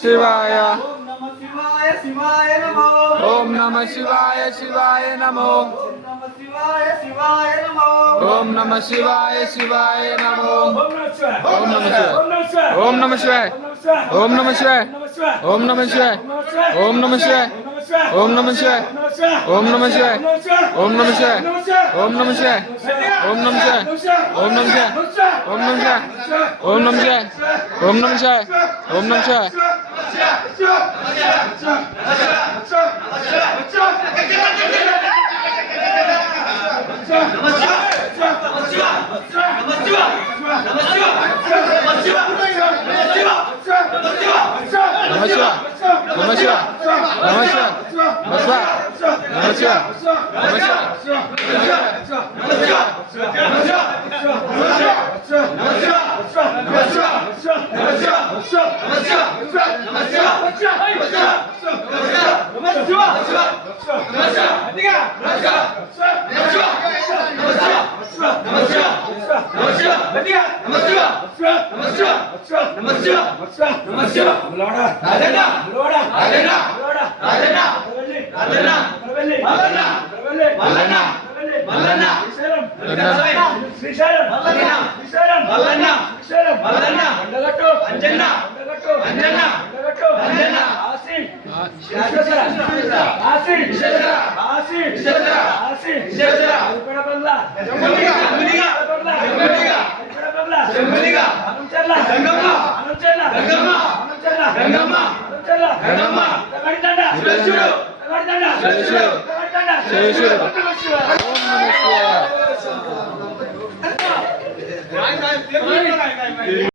శివాయ ఓం నమ శివాయ శివాయ నమో ఓం నమ శివాయ శివాయ నమో ఓం నమ శివాయ శివాయ నమో ఓం నమ శివాయ ఓం నమ శివాయ ఓం నమ శివాయ ఓం నమ శివాయ ఓం నమ శివాయ ఓం నమ శివాయ ఓం నమ శివాయ ఓం నమ శివాయ ఓం నమ శివాయ ఓం నమ శివాయ ఓం నమ శివాయ ఓం నమ శివాయ ఓం నమ శివాయ ఓం నమ శివాయ ఓం నమ శివాయ